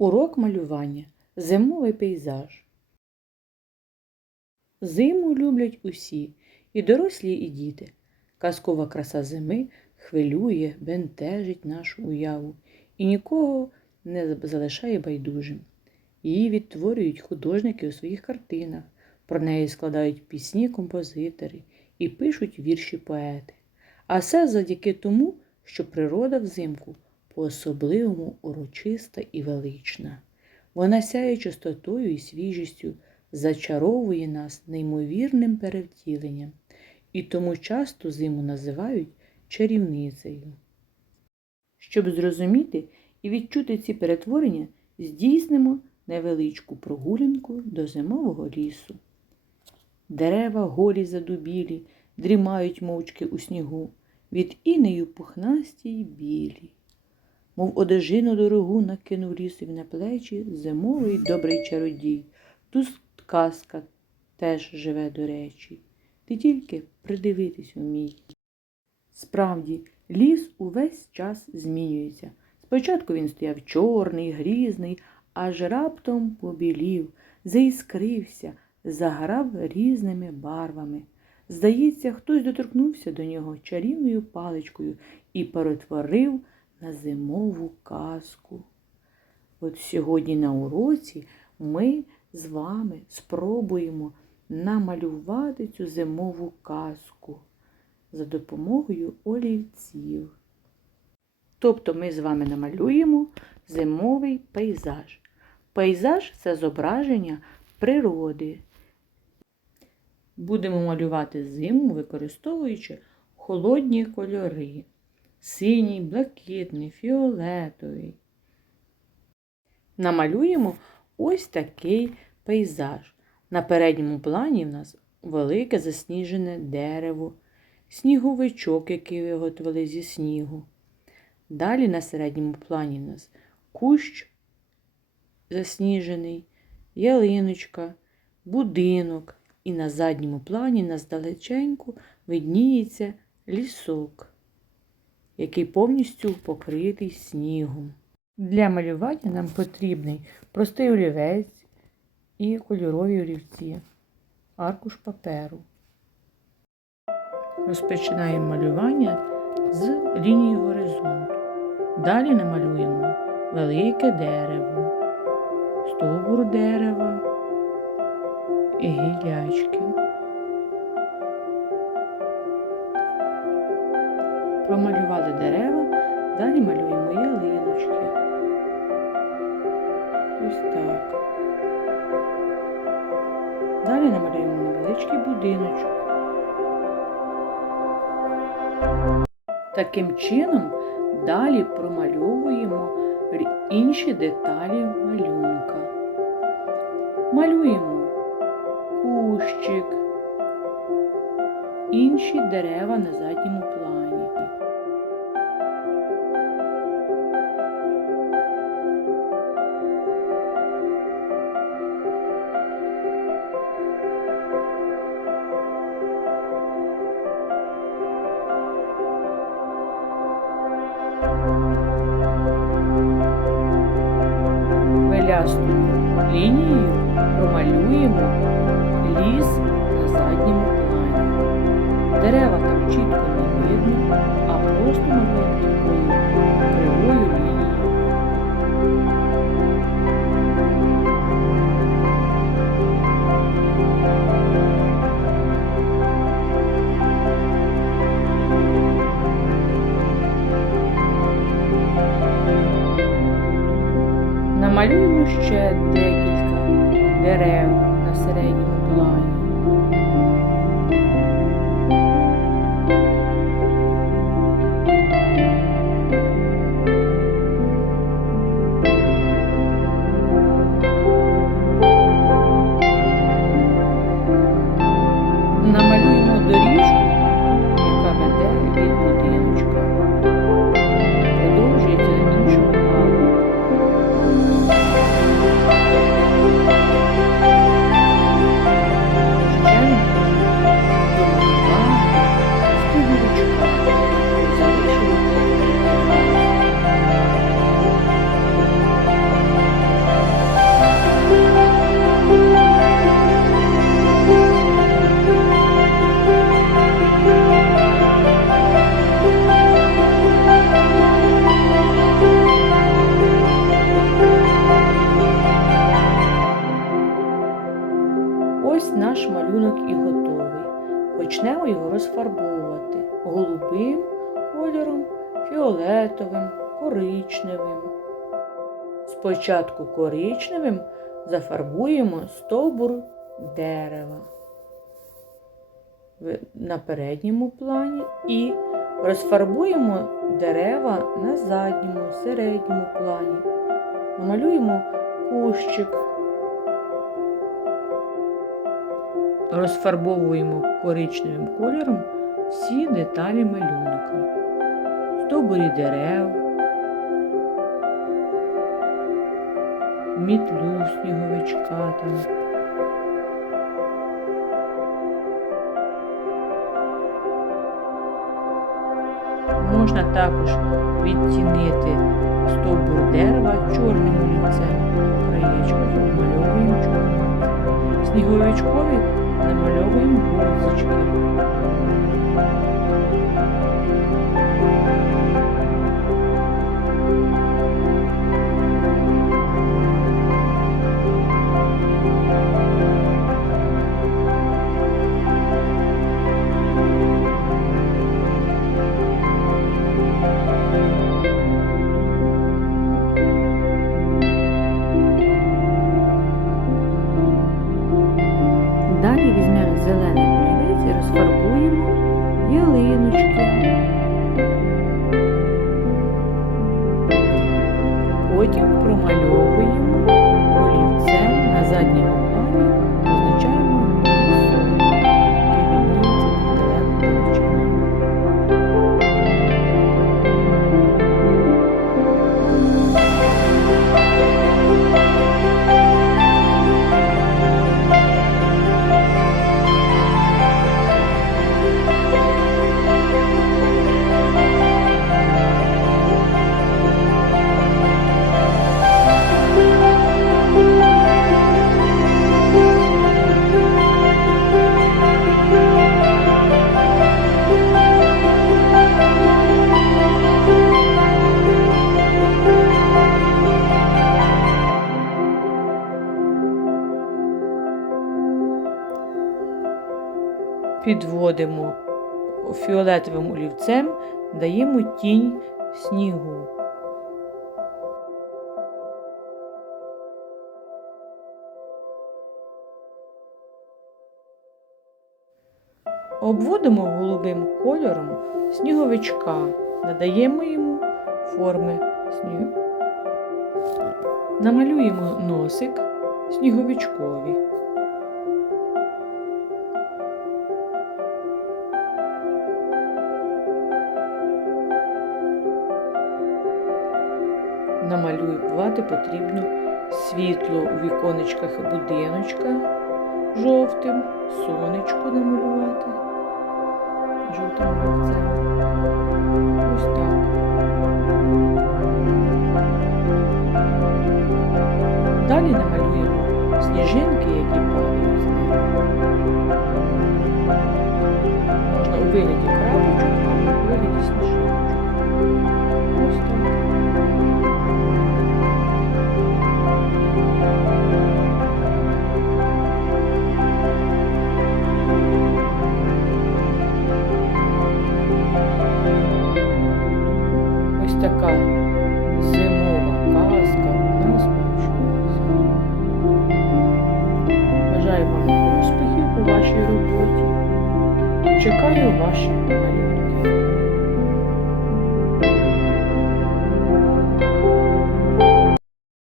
Урок малювання. Зимовий пейзаж. Зиму люблять усі, і дорослі, і діти. Казкова краса зими хвилює, бентежить нашу уяву і нікого не залишає байдужим. Її відтворюють художники у своїх картинах, про неї складають пісні композитори і пишуть вірші поети. А все завдяки тому, що природа взимку по-особливому урочиста і велична. Вона сяє чистотою і свіжістю, зачаровує нас неймовірним перевтіленням, і тому часто зиму називають чарівницею. Щоб зрозуміти і відчути ці перетворення, здійснимо невеличку прогулянку до зимового лісу. Дерева голі задубілі, дрімають мовчки у снігу, від інею пухнасті й білі. Мов одежину дорогу накинув лісові на плечі зимовий добрий чародій. Тут казка теж живе до речі. Ти тільки придивитись умій. Справді, ліс увесь час змінюється. Спочатку він стояв чорний, грізний, аж раптом побілів, заіскрився, заграв різними барвами. Здається, хтось доторкнувся до нього чарівною паличкою і перетворив на зимову казку. От сьогодні на уроці ми з вами спробуємо намалювати цю зимову казку за допомогою олівців. Тобто ми з вами намалюємо зимовий пейзаж. Пейзаж це зображення природи. Будемо малювати зиму, використовуючи холодні кольори. Синій, блакитний, фіолетовий. Намалюємо ось такий пейзаж. На передньому плані в нас велике засніжене дерево, сніговичок, який виготовили зі снігу. Далі на середньому плані в нас кущ засніжений, ялиночка, будинок. І на задньому плані нас далеченько видніється лісок, який повністю покритий снігом. Для малювання нам потрібний простий олівець і кольорові олівці, аркуш паперу. Розпочинаємо малювання з лінії горизонту. Далі намалюємо велике дерево, стовбур дерева і гілячки. Промалювали дерева, далі малюємо ялиночки. Ось так. Далі намалюємо невеличкий будиночок. Таким чином далі промальовуємо інші деталі малюнка. Малюємо кущик, інші дерева на задньому Дерева там чітко не видно, а просто малюємо такою кривою лінією. Намалюємо ще декілька дерев на середньому плані. Почнемо його розфарбовувати голубим кольором, фіолетовим, коричневим. Спочатку коричневим зафарбуємо стовбур дерева на передньому плані і розфарбуємо дерева на задньому, середньому плані. Намалюємо кущик. Розфарбовуємо коричневим кольором всі деталі малюнка. Стовбурі дерев, мітлу сніговичка там. Можна також відтінити стовбур дерева чорним олівцем. Краєчку обмальовуємо чорним. Сніговичкові намальовуємо гудзички. Візьмемо зелений олівець і розфарбуємо ялиночки. Підводимо фіолетовим олівцем, даємо тінь снігу. Обводимо голубим кольором сніговичка, надаємо йому форми снігу. Намалюємо носик сніговичкові. Намалювати потрібно світло у віконечках будиночка жовтим, сонечко намалювати жовтим олівцем. Ось так. Далі намалюємо сніжинки, які падають з неба. Можна у вигляді крапочок, Чекаю ваші малюнки.